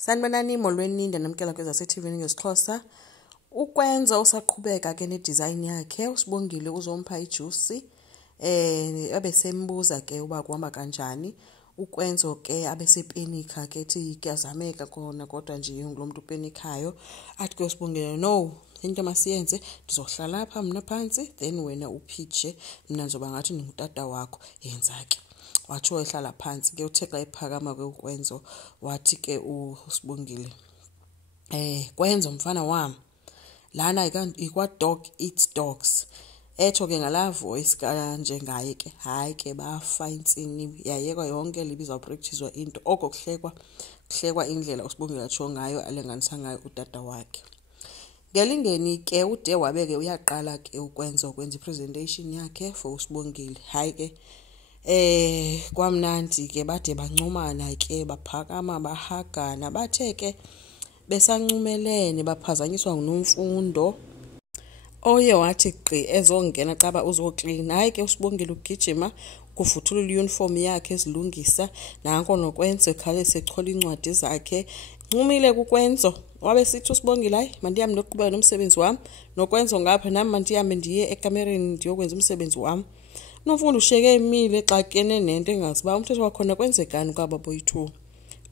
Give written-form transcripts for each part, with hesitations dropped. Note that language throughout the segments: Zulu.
Sanibonani molweni ndanamkela kweza se-TV ngesixhosa. Ukwenza usaqhubeka ke ne-design yakhe uSibongile uzompha ijuice abesembuza ke uba kuhamba kanjani. Ukwenzo ke abesepenika ke ethi kuyazameka khona kodwa nje ngulomuntu upenikayo athi ke uSibongile no into masiyenze ndizohlala lapha mina phansi then wena uphitshe mina njoba ngathi ngutata wakho yenza ke. Wathi ehlala phansi ke uthe xa iphakama ke ukwenzo wathi ke uSibongile kwenza umfana wami lana ikwa dog eats dogs etho ke ngala voice kanje ngaye ke hayi ke bafa insini yayekwa yonke libiza practicewa into oko kuhlekwa indlela uSibongile atsho ngayo alenganisa ngayo utata wakhe. Ngelingeni ke ude wabeke uyaqala ke ukwenza presentation yakhe for uSibongile hayi ke kwamnandi ke bade bancumana ke baphakama bahagana bathe ke besancumelene baphazanyiswa ngunomfundo oye wathi gqi ezongena xaba uzoclean hayi ke uSibongile ugijima kuvuthula uniform yakhe ezilungisa nanko nokwenze khale sechola incwadi zakhe ncumile kukwenzo wabe sithi uSibongile hayi mandiyami noqhubeka nomsebenzi wami nokwenzo ngapha nami mandiyame ndiye ekamereni ndiyokwenza umsebenzi wami. Nomfundo usheke emile xa kene nento engaziba umthetho wakhona kwenzekani kwaba boyi2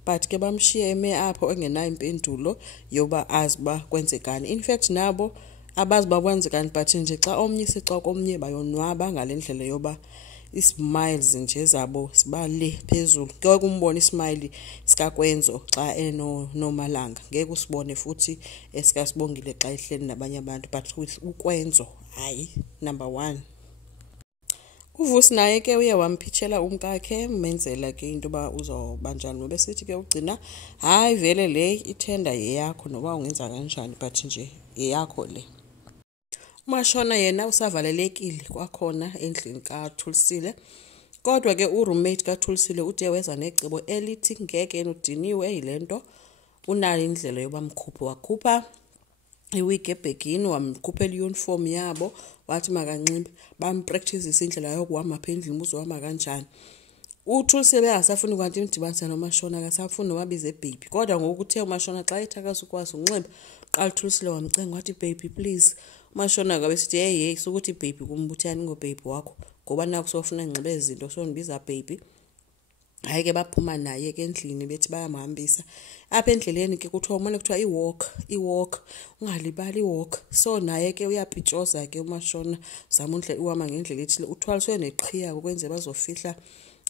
but ke bamshiye eme apho engenayo impendulo yoba aziba kwenzekani. In fact nabo abaziba kwenzekani but nje xa omnye sixa komnye bayonwaba ngalendlela yoba ismiles nje zabo sibale phezulu ke kumbona ismile sika kwenzo xa nomalanga ngeke usibone futhi esika Sibongile xa ehleli nabanye abantu but ukwenzo hayi number 1. Vusi naye ke uye wamphitshela umkakhe menzela ke into ba uzobanjani ngoba sithi ke ugcina hayi vele le ithenda yeyakho noba ungenza kanjani but nje yeyakho le. Umashona yena usavalelekile kwakhona endlini kaThulisile kodwa ke uroommate kaThulisile ude weza necebo elithi ngeke udiniwe yilento unale indlela yoba mkhuphi wakhupha iwiki ebhekini wamkhuphela iuniform yabo wathi makanxibe bampractice indlela yokuhamba apha endlini uzohamba kanjani. UThulisile bengasafuni kwanti imdibanisa nomashona akasafuni wabize baby kodwa ngoku uthe umashona xa ethakasa ukwazi unxiba qala uThulisile wamcenga wathi baby please. Umashona akabe sithi hey sokuthi baby kumbuthani ngobaby wakho ngoba naku sofuna ngibe izinto so nibiza baby. Hayi ke baphuma naye ke endlini bethi bayamhambisa apha endleleni ke kuthiwa umane kuthiwa iwalk ungalibali iwalk so naye ke uyapitshoza ke umashona zamundle uhamba ngendlela ethile uthwaliswe neqhiya ukwenze bazofihla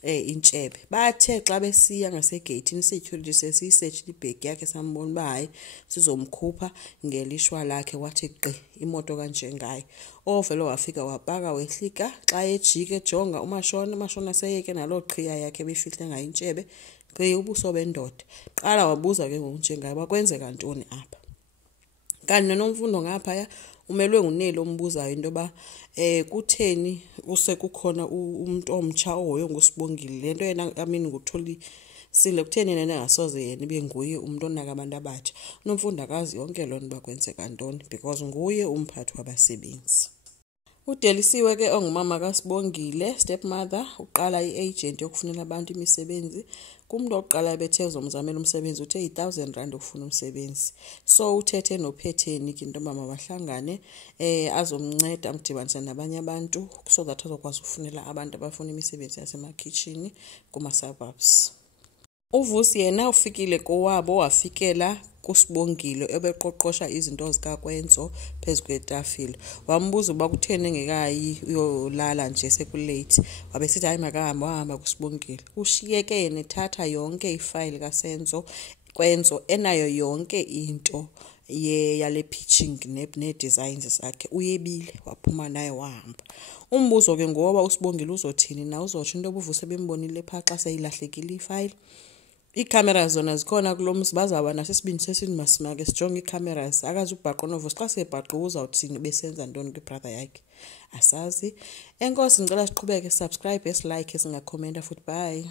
intshebe. Bathe xa besiya ngasegateini security sesiyisearch ibag yakhe sambona ba hayi sizomkhupha ngelishwa lakhe wathi gqi imoto kanje ngayo ovelo wafika wapaka wehlika xa ejike ejonga umashona seyeke nalo qhiya yakhe befihle ngayo intshebe gqi ubuso bendoda qala wabuza ke ngokunjengayo bakwenzeka ntoni apha kanti nomfundo ngapha umelwe nguneli ombuzayo into ba kutheni usekukhona umuntu omtsha ohoyo ngoSibongile lento yena amini nguThulisile kutheni yena engasoze yena ibe nguye umuntu onaka abantu abatsha. Nomfundo akazi yonke loo nto bakwenzeka ntoni because nguye umphathi wabasebenzi. Udelisiwe ke ongumama kaSibongile stepmother uqala iagent yokufunela abantu imisebenzi kumuntu oqala ebethezwa umzamela umsebenzi uthe 1000 rand ukufuna umsebenzi so uthethe nophetheni into mama bahlangane azomnceda amdibanisa nabanye abantu so that azokwazi ukufunela abantu abafuna imisebenzi yasemakitchen kuma suburbs. UVusi yena ufikile kowabo wafikela kuSibongile ebeqoqosha izinto zikakwenzo phezukwetafile wambuza uba kutheni engekayi uyolala nje sekulate wabesithi hayi makahamba kuSibongile ushiyeke yena ethatha yonke ifile kaSenzo kwenzo enayo yonke into yale pitching ne designs zakhe uyebile waphuma naye wahamba. Umbuzo ke ngoba uSibongile uzothini na uzotsho into obuVusi bembonile phaxa seyilahlekile ifile. Icameras zona zikhona kulomzi bazaba nasesibini sesini masimake sijonge icameras akazi ubhaqo noVusi xa sebhaqo uzawuthini besenza ntoni kwibrother yakhe asazi. Enkosi ngicela siqhubeke subscribe like singakhomenta futhi bye.